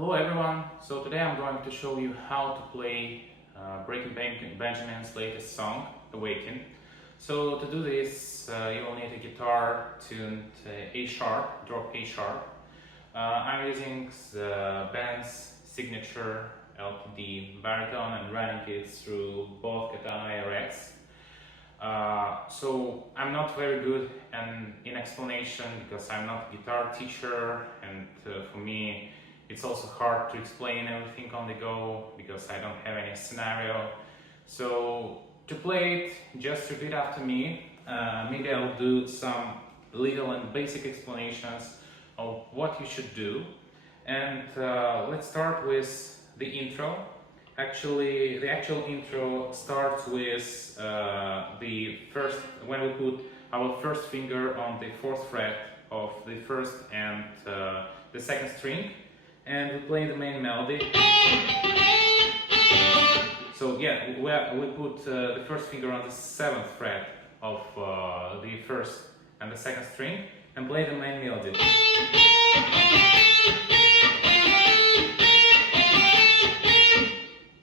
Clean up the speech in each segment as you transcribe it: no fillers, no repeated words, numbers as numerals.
Hello everyone, so today I'm going to show you how to play Benjamin's latest song, Awaken. So to do this, you will need a guitar tuned A sharp, drop A sharp. I'm using the band's signature LTD baritone and running it through both Katana ARX. So I'm not very good in explanation because I'm not a guitar teacher, and for me it's also hard to explain everything on the go because I don't have any scenario. So to play it, just repeat after me. Maybe I'll do some little and basic explanations of what you should do. And let's start with the intro. Actually, the actual intro starts with when we put our first finger on the 4th fret of the 1st and the 2nd string, and we play the main melody. So yeah, we put the first finger on the 7th fret of the 1st and the 2nd string and play the main melody.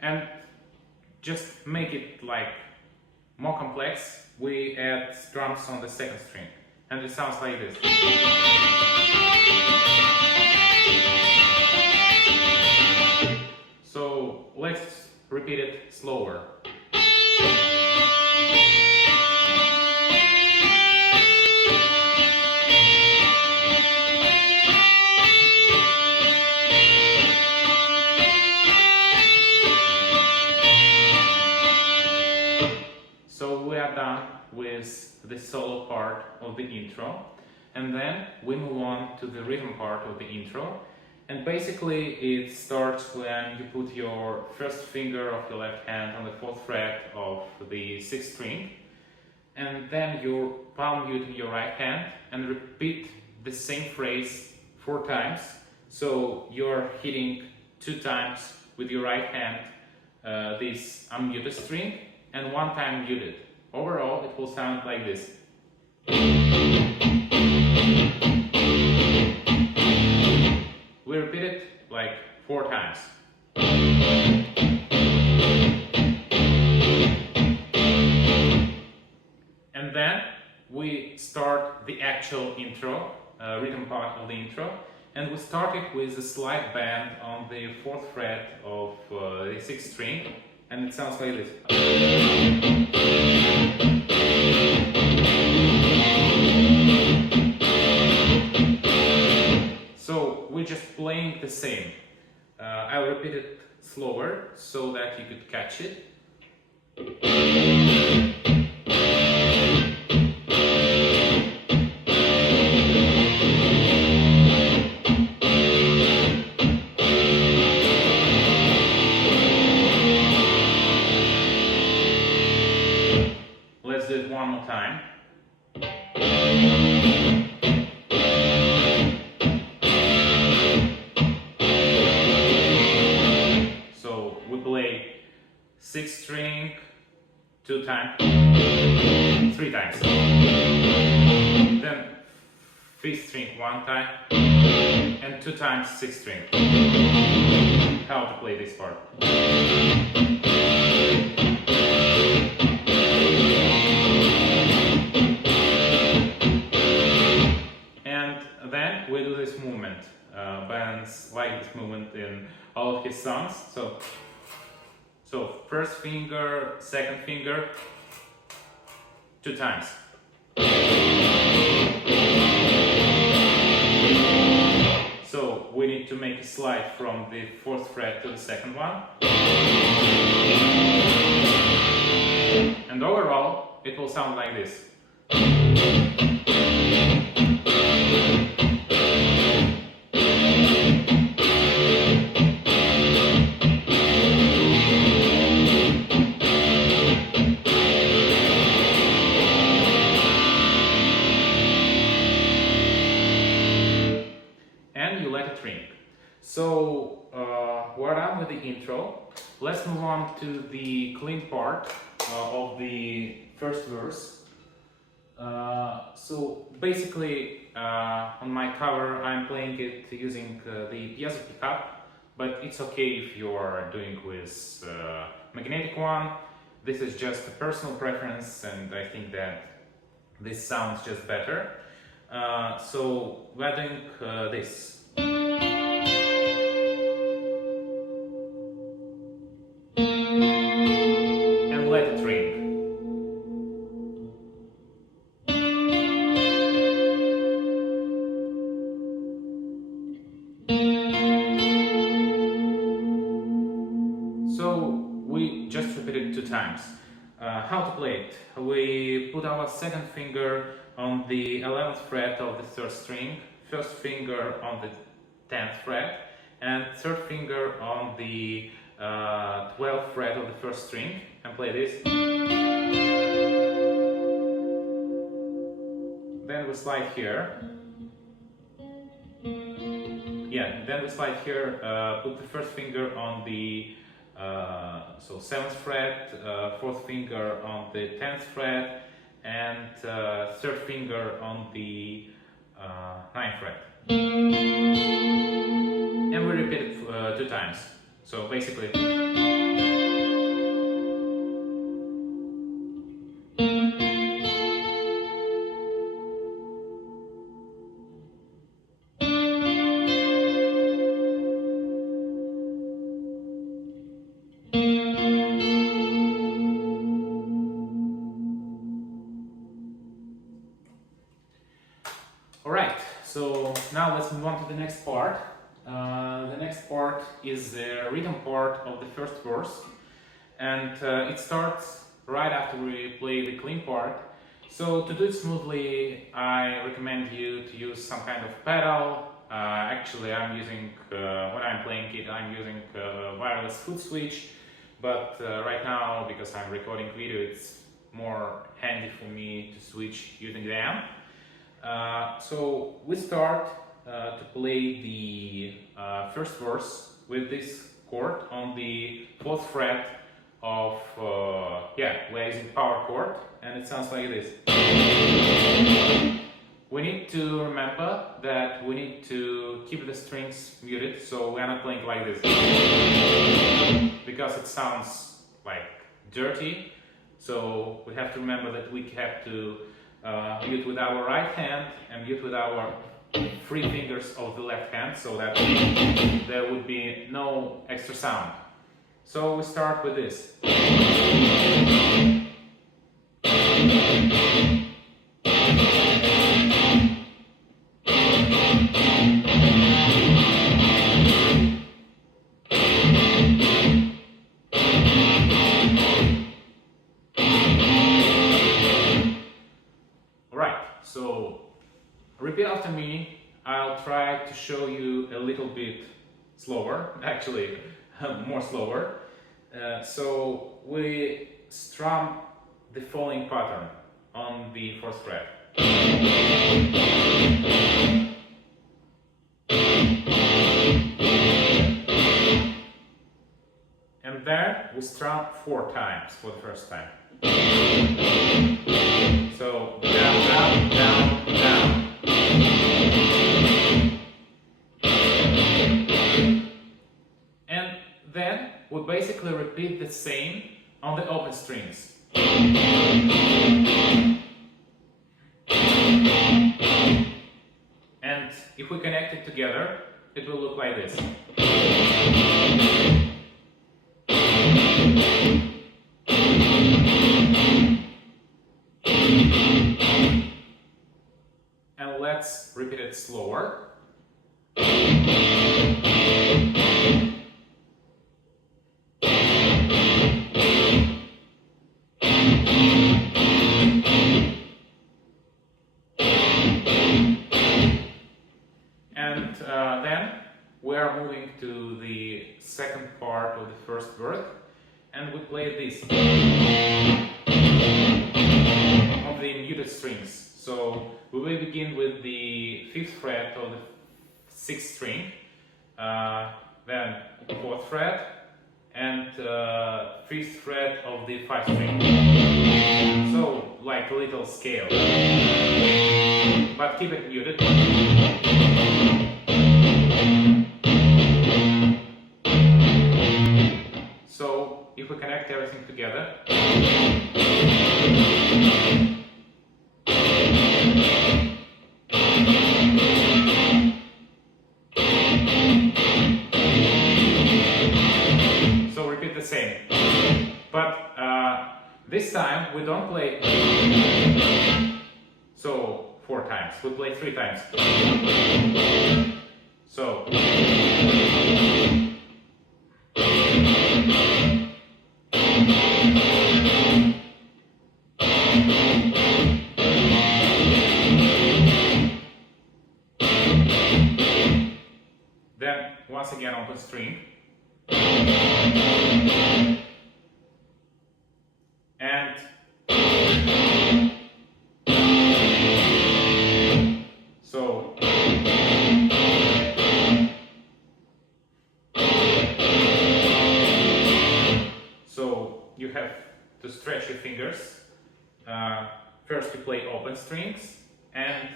And just make it like more complex, we add drums on the 2nd string, and it sounds like this. So let's repeat it slower. So we are done with the solo part of the intro, and then we move on to the rhythm part of the intro. And basically it starts when you put your first finger of your left hand on the 4th fret of the 6th string, and then your palm mute in your right hand, and repeat the same phrase 4 times. So you're hitting 2 times with your right hand this unmuted string, and 1 time muted. Overall, it will sound like this. We repeat it like 4 times. And then we start the actual intro, rhythm part of the intro, and we start it with a slide bend on the 4th fret of the 6th string, and it sounds like this. So we're just playing the same. I'll repeat it slower so that you could catch it. Let's do it one more time. So we play 6th string 2 times, 3 times, then 5th string 1 time, and 2 times 6th string. How to play this part? Then we do this movement. Bands like this movement in all of his songs. So first finger, 2nd finger, 2 times. So we need to make a slide from the 4th fret to the 2nd one. And overall, it will sound like this. And you let it ring. So we're done with the intro. Let's move on to the clean part of the first verse. So basically on my cover I'm playing it using the piezo pickup but it's okay if you are doing with magnetic one. This is just a personal preference, and I think that this sounds just better. So we're doing this. And let it ring. So we just repeat it 2 times. How to play it? We put our second finger on the 11th fret of the 3rd string, first finger on the 10th fret, and third finger on the 12th fret of the 1st string, and play this. Then we slide here. Yeah, then we slide here, put the first finger on the 7th fret, 4th finger on the 10th fret, and 3rd finger on the 9th fret. And we repeat it 2 times. So basically, alright, so now let's move on to the next part. The next part is the rhythm part of the first verse, and it starts right after we play the clean part. So to do it smoothly, I recommend you to use some kind of pedal. Actually, I'm using, when I'm playing it, I'm using a wireless foot switch, but right now, because I'm recording video, it's more handy for me to switch using the amp. So we start to play the first verse with this chord on the 4th fret of, we're using power chord, and it sounds like this. We need to remember that we need to keep the strings muted, so we're not playing like this, because it sounds like dirty. So we have to remember that we have to mute with our right hand and mute with our 3 fingers of the left hand, so that there would be no extra sound. So we start with this. Alright, so repeat after me. I'll try to show you a little bit slower, actually more slower. So we strum the following pattern on the 4th fret. And then we strum 4 times for the first time. So down, down, down, down. And then we basically repeat the same on the open strings. And if we connect it together, it will look like this. And let's repeat it slower. And then we are moving to the second part of the first verse, and we play this on the muted strings. So we will begin with the 5th fret of the 6th string, then 4th fret, and 5th fret of the 5th string. So like a little scale, but keep it muted. if we connect everything together. So repeat the same. But this time we don't play so 4 times, we play 3 times. So then once again open string. And so you have to stretch your fingers. First you play open strings, and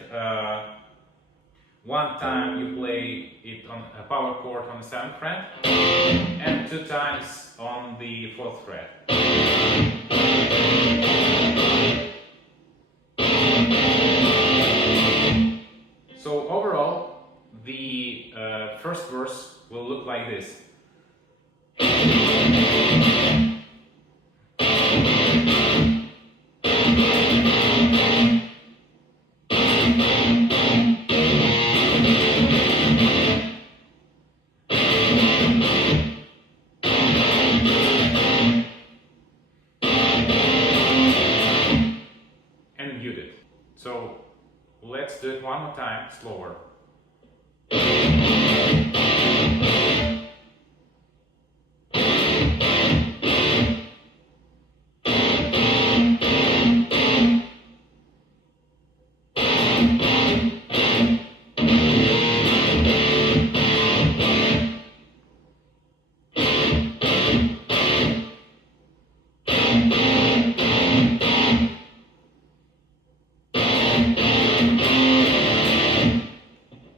one time you play it on a power chord on the 7th fret, and 2 times on the 4th fret. So overall, the first verse will look like this. So let's do it one more time, slower.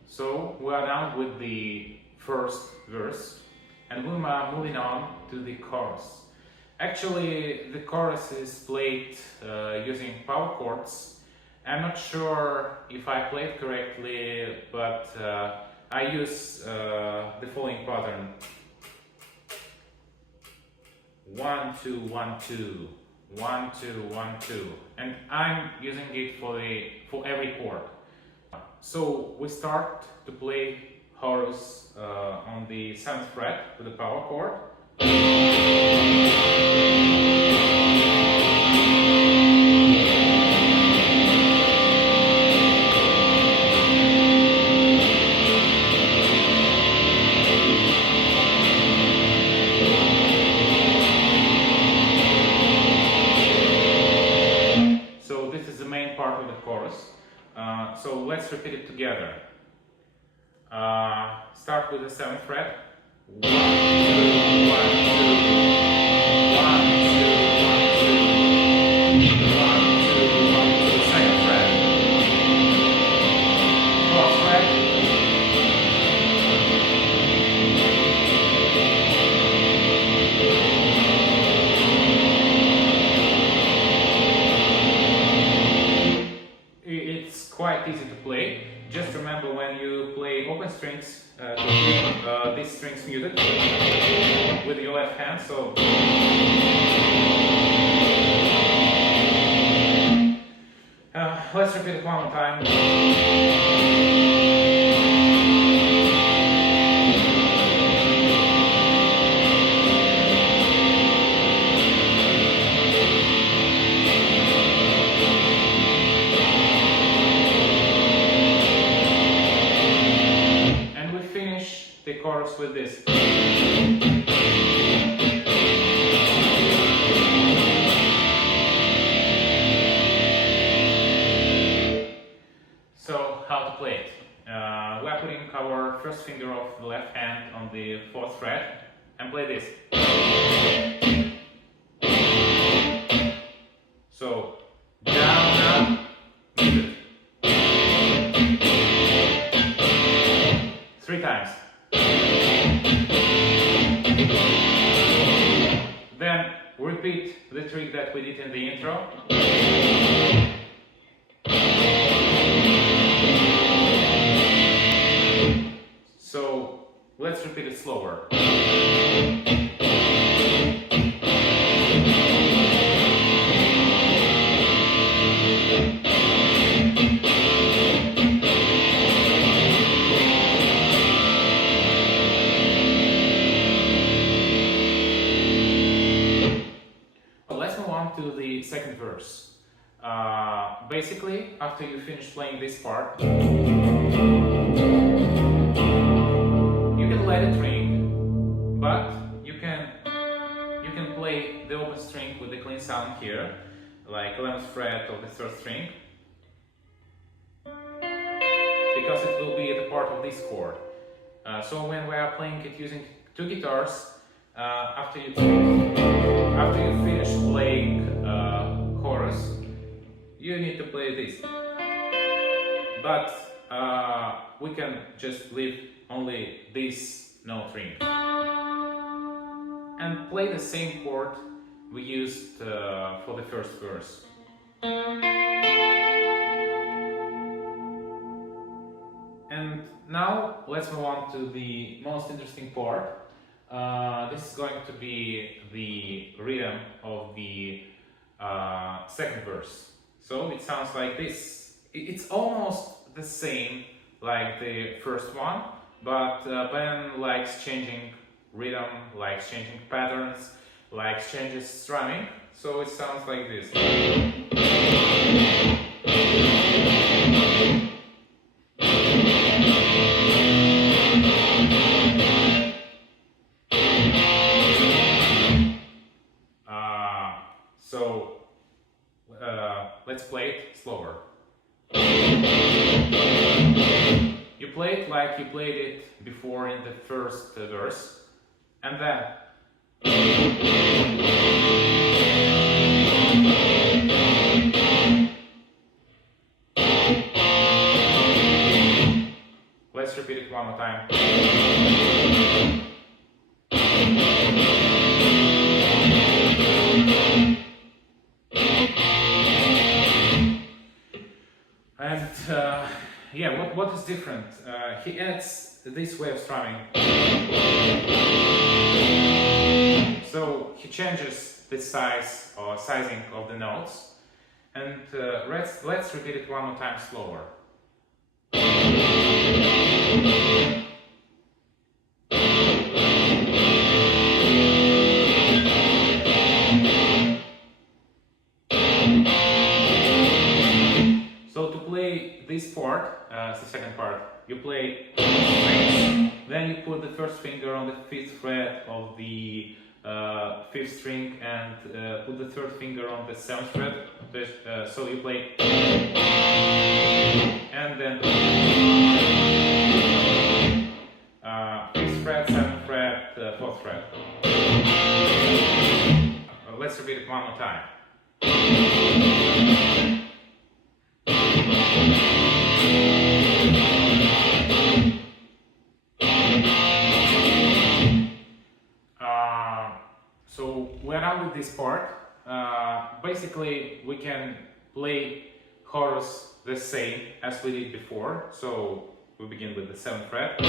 So we are done with the first verse, and we are moving on to the chorus. Actually, the chorus is played using power chords. I'm not sure if I played correctly, but I use the following pattern: 1 2 1 2 1 2 1 2, and I'm using it for every chord. So we start to play chorus on the 7th fret with the power chord. So this is the main part of the chorus. So let's repeat it together. Start with the 7th fret. 1 2 1 2 1 2 1 2. 2nd fret. 4th fret. It's quite easy to play. Just remember, when you play open strings, to keep these strings muted with your left hand. So let's repeat it one more time. The chorus with this. So how to play it? We are putting our first finger of the left hand on the 4th fret and play this. So down, up, muted. 3 times. Then repeat the trick that we did in the intro. So let's repeat it slower. Let's move on to the second verse. Basically, after you finish playing this part, you can let it ring, but you can play the open string with the clean sound here, like 11th fret of the 3rd string, because it will be the part of this chord. So when we are playing it using two guitars, after you finish playing chorus, you need to play this. But we can just leave only this note ring and play the same chord we used for the first verse. And now let's move on to the most interesting part. This is going to be the rhythm of the second verse. So it sounds like this. It's almost the same like the first one, but Ben likes changing rhythm, likes changing patterns, likes changes strumming. So it sounds like this. Let's play it slower. You play it like you played it before in the first verse, and then let's repeat it one more time. And yeah, what is different? He adds this way of strumming. So he changes the size or sizing of the notes. And let's repeat it one more time slower. So to play this part, the second part, you play strings, then you put the first finger on the 5th fret of the 5th string and put the 3rd finger on the 7th fret. So you play, and then 5th fret, 7th fret, 4th fret. Let's repeat it one more time. So we're done with this part. Basically, we can play chorus the same as we did before. So we begin with the 7th fret.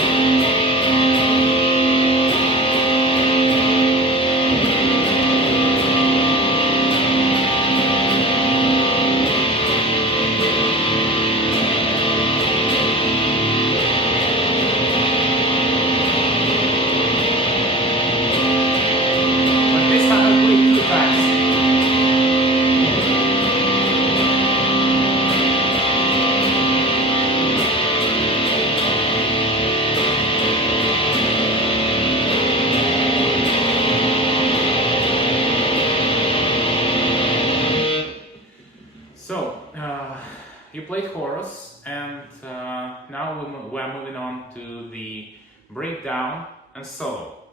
You played chorus, and now we're moving on to the breakdown and solo.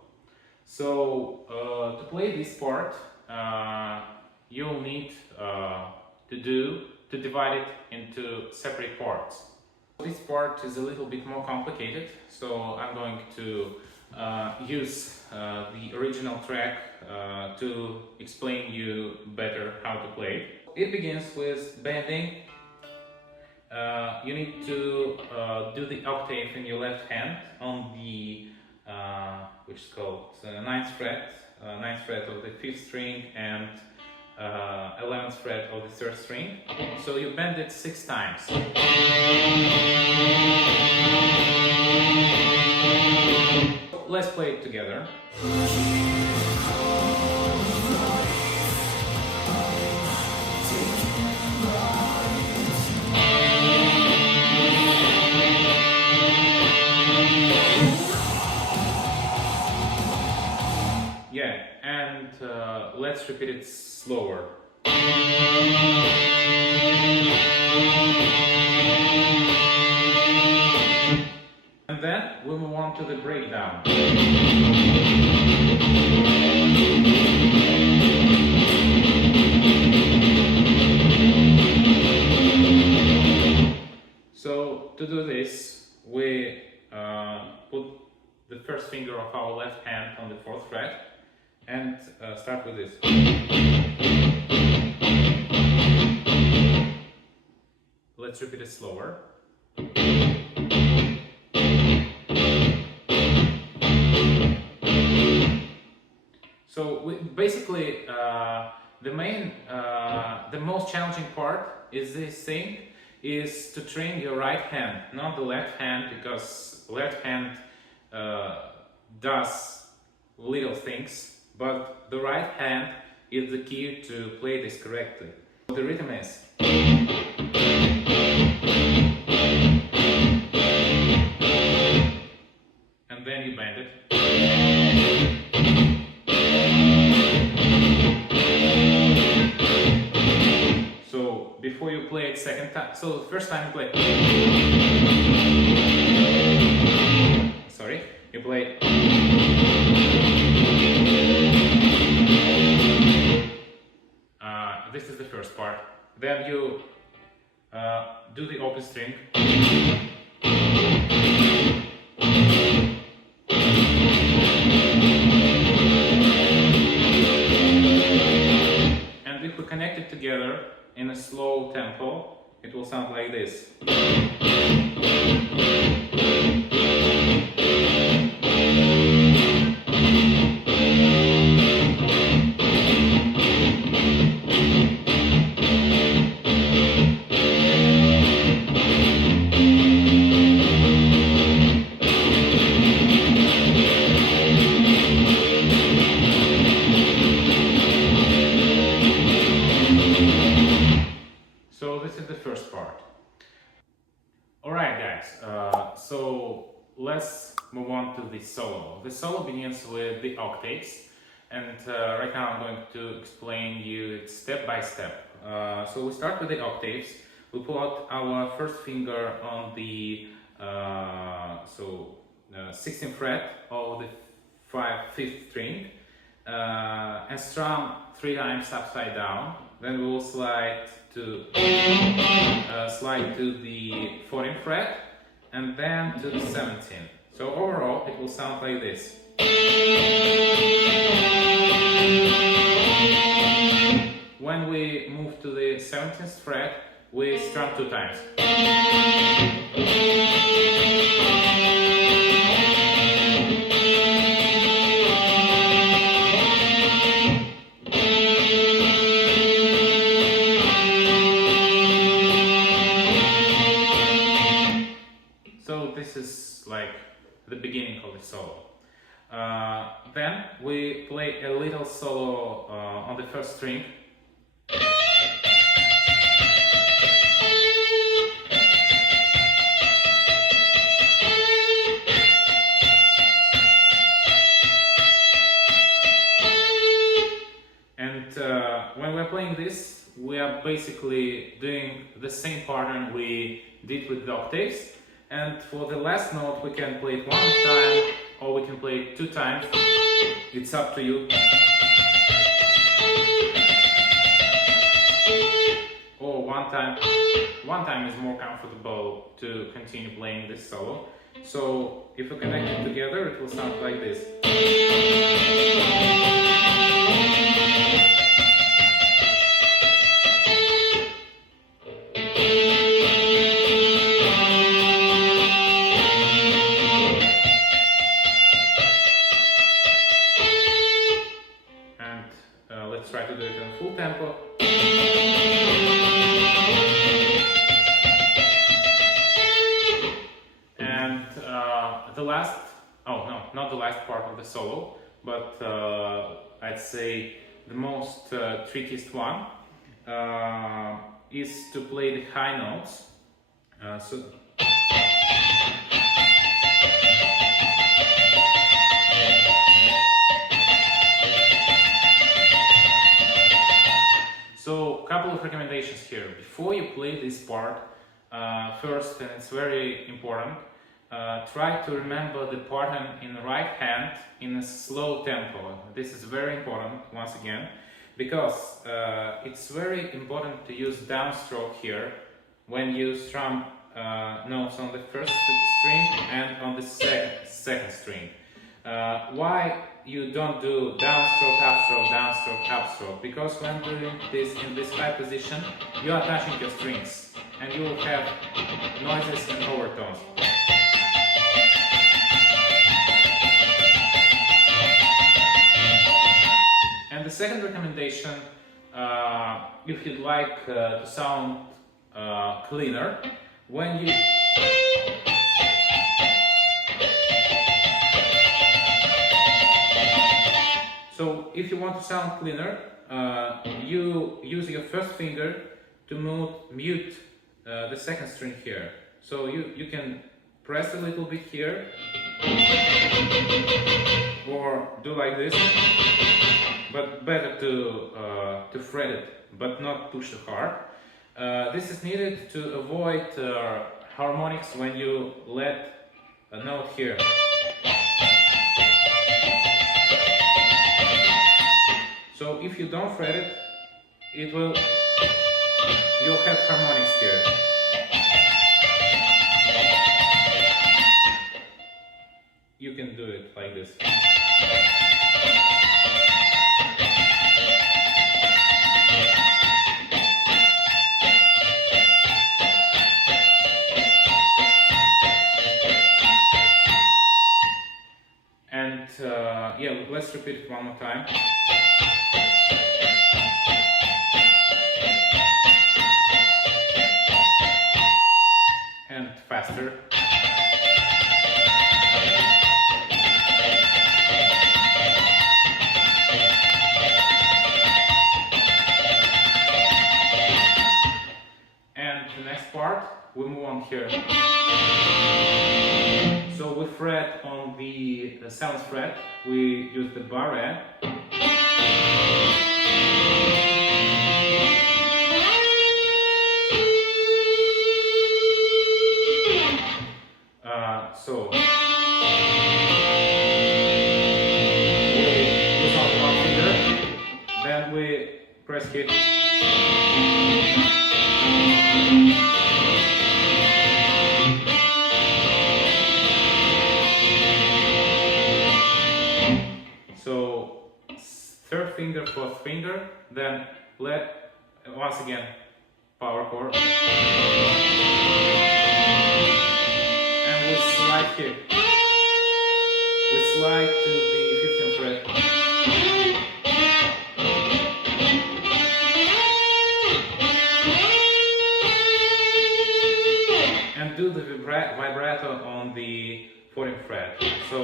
So to play this part, you'll need to divide it into separate parts. This part is a little bit more complicated, so I'm going to use the original track to explain you better how to play. It begins with bending. You need to do the octave in your left hand on the which is called ninth fret of the 5th string and 11th fret of the 3rd string. So you bend it 6 times. Let's play it together. Yeah, and let's repeat it slower. And then we move on to the breakdown. So to do this, we put the first finger of our left hand on the 4th fret and start with this. Let's repeat it slower. So basically, the most challenging part is this thing is to train your right hand, not the left hand, because left hand does little things, but the right hand is the key to play this correctly. The rhythm is. And then you bend it. So before you play it second time, so the first time you play, sorry, you play. This is the first part. Then you do the open string. And if we connect it together in a slow tempo, it will sound like this. So this is the first part. Alright guys, so let's move on to the solo. The solo begins with the octaves, and right now I'm going to explain you it step by step. So we start with the octaves. We pull out our first finger on the 16th fret of the 5th string and strum 3 times upside down. Then we will slide to the 14th fret and then to the 17th. So overall it will sound like this. When we move to the 17th fret, we strum 2 times. So this is like the beginning of the solo. Then we play a little solo on the first string. And when we're playing this, we are basically doing the same pattern we did with the octaves. And for the last note, we can play it 1 time or we can play it 2 times. It's up to you. Or 1 time. 1 time is more comfortable to continue playing this solo. So if you connect it together, it will sound like this. And let's try to do it in full tempo. And the last, oh no, not the last part of the solo, but I'd say the most trickiest one is to play the high notes. So a couple of recommendations here. Before you play this part, first, and it's very important, try to remember the pattern in the right hand in a slow tempo. This is very important, once again, because it's very important to use downstroke here when you strum notes on the first string and on the second string. Why you don't do downstroke, upstroke, downstroke, upstroke? Because when doing this in this high position, you are touching your strings and you will have noises and overtones. And the second recommendation, if you'd like to sound cleaner, when you So if you want to sound cleaner, you use your first finger to mute the second string here. So you can press a little bit here, or do like this, but better to fret it, but not push too hard. This is needed to avoid harmonics when you let a note here. So if you don't fret it, you'll have harmonics here. You can do it like this. And yeah, let's repeat it one more time. And faster. And the next part, we move on here. So we fret on the 7th fret, we use the barre. So we use on one finger, then we press hit. So 3rd finger, 4th finger, then once again power chord. Slide here. We slide to the 15th fret. And do the vibrato on the 14th fret. So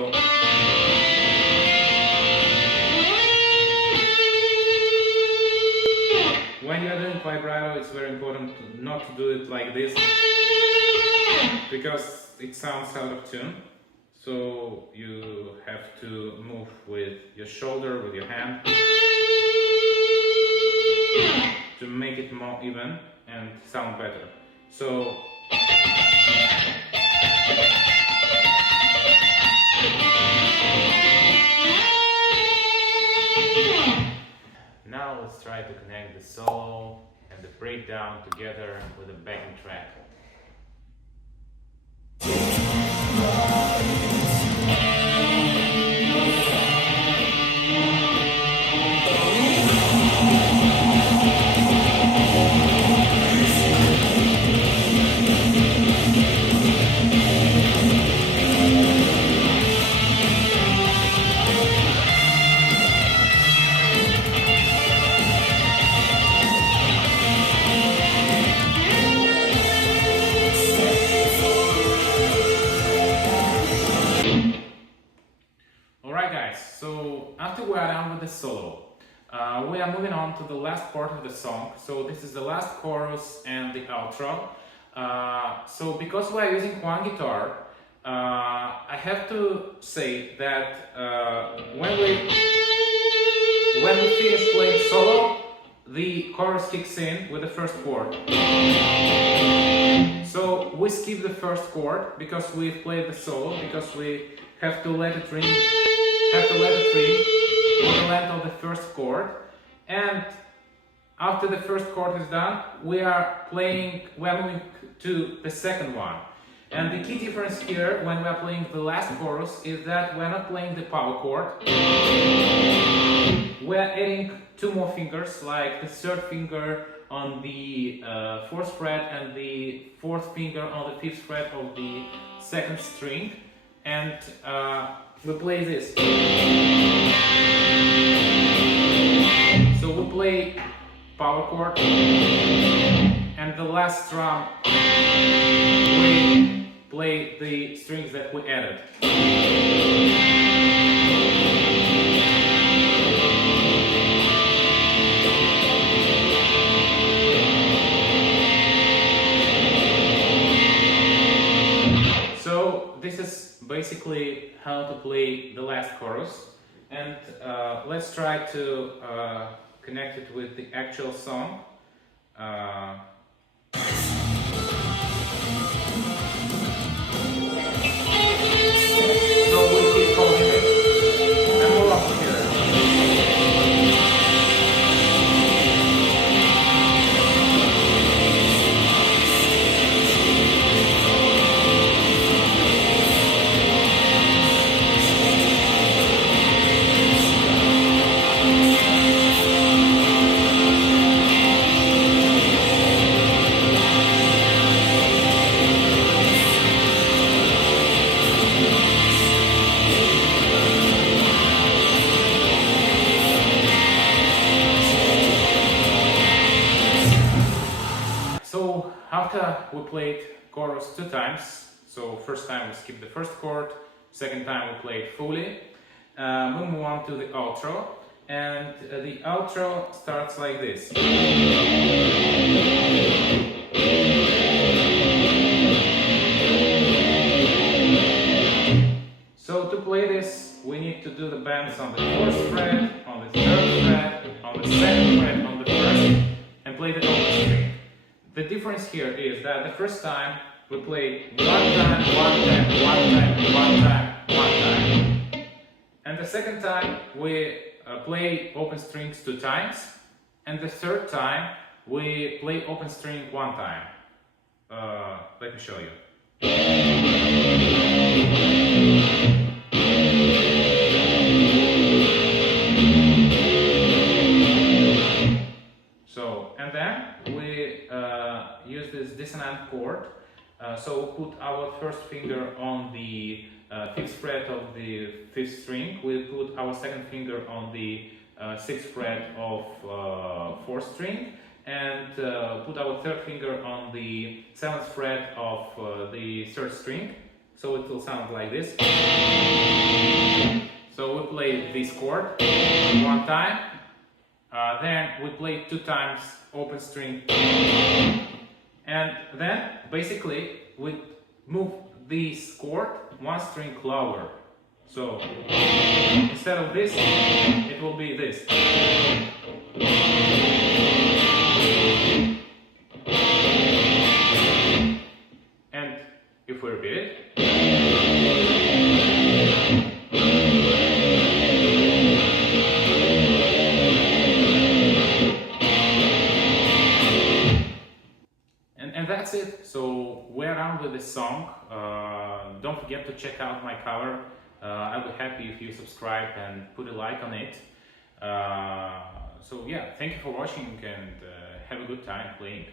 when you're doing vibrato, it's very important not to do it like this, because it sounds out of tune. So you have to move with your shoulder, with your hand, to make it more even and sound better. So now let's try to connect the solo and the breakdown together with a backing track. Alright guys, so after we are done with the solo, we are moving on to the last part of the song. So this is the last chorus and the outro. So because we are using one guitar, I have to say that when we finish playing solo, the chorus kicks in with the first chord. So we skip the first chord because we played the solo, because we have to let it ring for the length of the first chord. And after the first chord is done, we are moving to the second one. And the key difference here when we are playing the last chorus is that we are not playing the power chord. We are adding two more fingers, like the third finger on the fourth fret and the fourth finger on the fifth fret of the second string, and we play this. So we play power chord, and the last drum we play the strings that we added. So this is basically how to play the last chorus, and let's try to connect it with the actual song. So we keep holding it and we'll up here. So after we played chorus two times, so first time we skipped the first chord, second time we played fully, we move on to the outro, and the outro starts like this. So to play this, we need to do the bends on the fourth fret, on the third fret, on the second fret, on the first, and play the open string. The difference here is that the first time we play one time, one time, one time, one time, one time. And the second time we play open strings two times. And the third time we play open string one time. Let me show you. So, and then we use this dissonant chord. So we put our first finger on the fifth fret of the fifth string. We put our second finger on the sixth fret of fourth string, and put our third finger on the seventh fret of the third string. So it will sound like this. So we play this chord one time. Then we play two times open string, and then basically we move this chord one string lower. So instead of this, it will be this. And if we repeat it, and that's it. So we're done with this song. Don't forget to check out my cover. I'll be happy if you subscribe and put a like on it. So yeah, thank you for watching and have a good time playing.